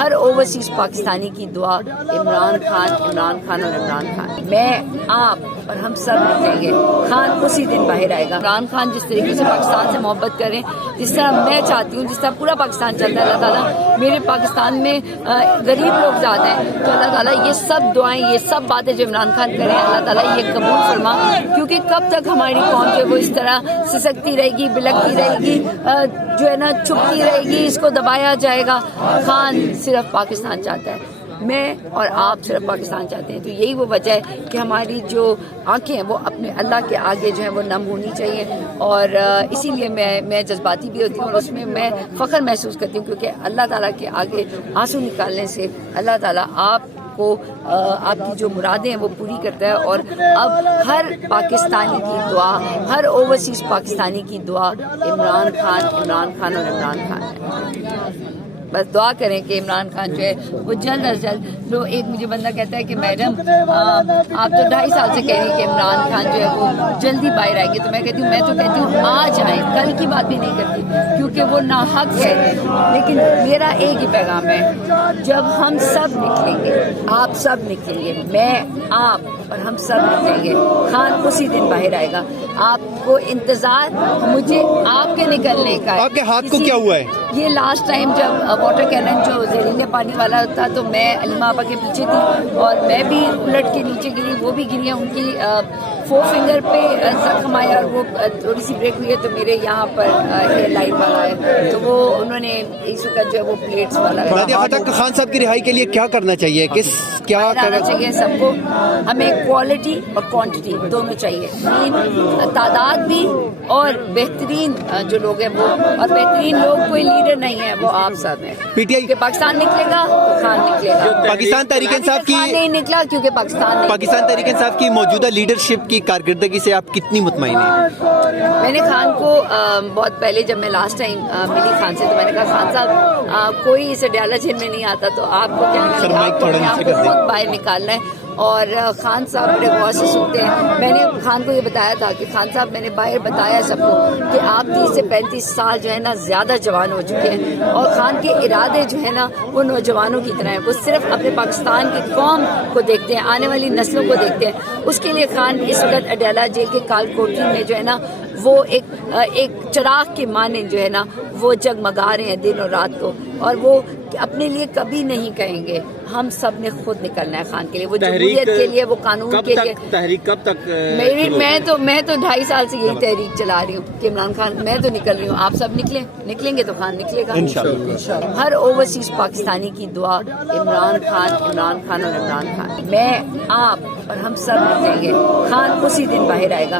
ہر overseas Pakistani کی دعا عمران خان اور عمران خان. میں، آپ اور ہم سب نکلیں گے. خان اسی دن باہر آئے گا. عمران خان جس طریقے سے پاکستان سے محبت کریں، جس طرح میں چاہتی ہوں، جس طرح پورا پاکستان چلتا ہے، اللہ تعالیٰ میرے پاکستان میں غریب لوگ زیادہ ہیں، تو اللہ تعالیٰ یہ سب دعائیں، یہ سب باتیں جو عمران خان کریں، اللہ تعالیٰ یہ قبول فرما. کیونکہ کب تک ہماری قوم جو ہے وہ اس طرح سسکتی رہے گی، بلکتی رہے گی، جو ہے نا چھپتی رہے گی، اس کو دبایا جائے گا. خان صرف پاکستان چاہتا ہے، میں اور آپ صرف پاکستان چاہتے ہیں. تو یہی وہ وجہ ہے کہ ہماری جو آنکھیں ہیں وہ اپنے اللہ کے آگے جو ہے وہ نم ہونی چاہیے. اور اسی لیے میں جذباتی بھی ہوتی ہوں، اور اس میں میں فخر محسوس کرتی ہوں، کیونکہ اللہ تعالیٰ کے آگے آنسو نکالنے سے اللہ تعالیٰ آپ کو آپ کی جو مرادیں ہیں وہ پوری کرتا ہے. اور اب ہر پاکستانی کی دعا، ہر اوورسیز پاکستانی کی دعا عمران خان اور عمران خان ہے. بس دعا کریں کہ عمران خان جو ہے وہ جلد از جلد. جو ایک مجھے بندہ کہتا ہے کہ میڈم آپ تو 2.5 سال سے کہہ رہی ہیں کہ عمران خان جو ہے وہ جلدی باہر آئیں گے. تو میں کہتی ہوں آج آئیں، کل کی بات بھی نہیں کرتی، کیونکہ وہ ناحق ہے. لیکن میرا ایک ہی پیغام ہے، جب ہم سب نکلیں گے، آپ سب نکلیں گے، میں، آپ اور ہم سب نکلیں گے. خان اسی دن باہر آئے گا. آپ کو انتظار مجھے آپ کے نکلنے کا ہے. آپ کے ہاتھ کو کیا ہوا ہے؟ یہ لاسٹ ٹائم جب واٹر کینن جو زہریلے پانی والا تھا، تو میں علیمہ آپا کے پیچھے تھی اور میں بھی الٹ کے نیچے گری، وہ بھی گری ہیں. ان کی 4 فنگر پہ زخم آیا اور وہ تھوڑی سی بریک ہوئی ہے. تو میرے یہاں پر ہیئر لائن والا ہے، تو وہ انہوں نے اس وقت جو ہے وہ پلیٹس والا ہے. نادیہ خان خان صاحب کی رہائی کے لیے کیا کرنا چاہیے؟ کیا کرنا چاہیے سب کو؟ ہمیں کوالٹی اور کوانٹٹی دونوں چاہیے. تعداد بھی اور بہترین جو لوگ ہیں وہ، اور بہترین لوگ کوئی لیڈر نہیں ہے، وہ آپ سب ہیں. پی ٹی آئی کہ پاکستان نکلے گا تو خان نکلے گا. پاکستان تحریک انصاف کی نہیں نکلا کیونکہ پاکستان تحریک انصاف کی موجودہ لیڈرشپ کی کارکردگی سے آپ کتنی مطمئن ہیں؟ میں نے خان کو بہت پہلے جب میں لاسٹ ٹائم ملی خان سے، تو میں نے کہا خان صاحب کوئی اسے ڈیالہ جیل میں نہیں آتا، تو آپ کو کیا آپ کو خود باہر نکالنا ہے. اور خان صاحب بڑے غور سے سنتے ہیں. میں نے خان کو یہ بتایا تھا کہ خان صاحب، میں نے باہر بتایا سب کو کہ آپ 30 سے 35 سال جو ہے نا زیادہ جوان ہو چکے ہیں، اور خان کے ارادے جو ہے نا وہ نوجوانوں کی طرح ہیں. وہ صرف اپنے پاکستان کی قوم کو دیکھتے ہیں، آنے والی نسلوں کو دیکھتے ہیں. اس کے لیے خان اس وقت اڈیالہ جیل کے کال کوٹری میں جو ہے نا وہ ایک چراغ کے مانند جو ہے نا وہ جگمگا رہے ہیں دن اور رات کو. اور وہ اپنے لیے کبھی نہیں کہیں گے. ہم سب نے خود نکلنا ہے خان کے لیے، وہ جمہوریت کے لیے، وہ قانون کے لیے. تحریک کب تک؟ میں تو 2.5 سال سے یہی تحریک چلا رہی ہوں کہ عمران خان، میں تو نکل رہی ہوں. آپ سب نکلیں گے تو خان نکلے گا انشاءاللہ. ہر اوورسیز پاکستانی کی دعا عمران خان اور عمران خان. میں، آپ اور ہم سب نکلیں گے. خان اسی دن باہر آئے گا.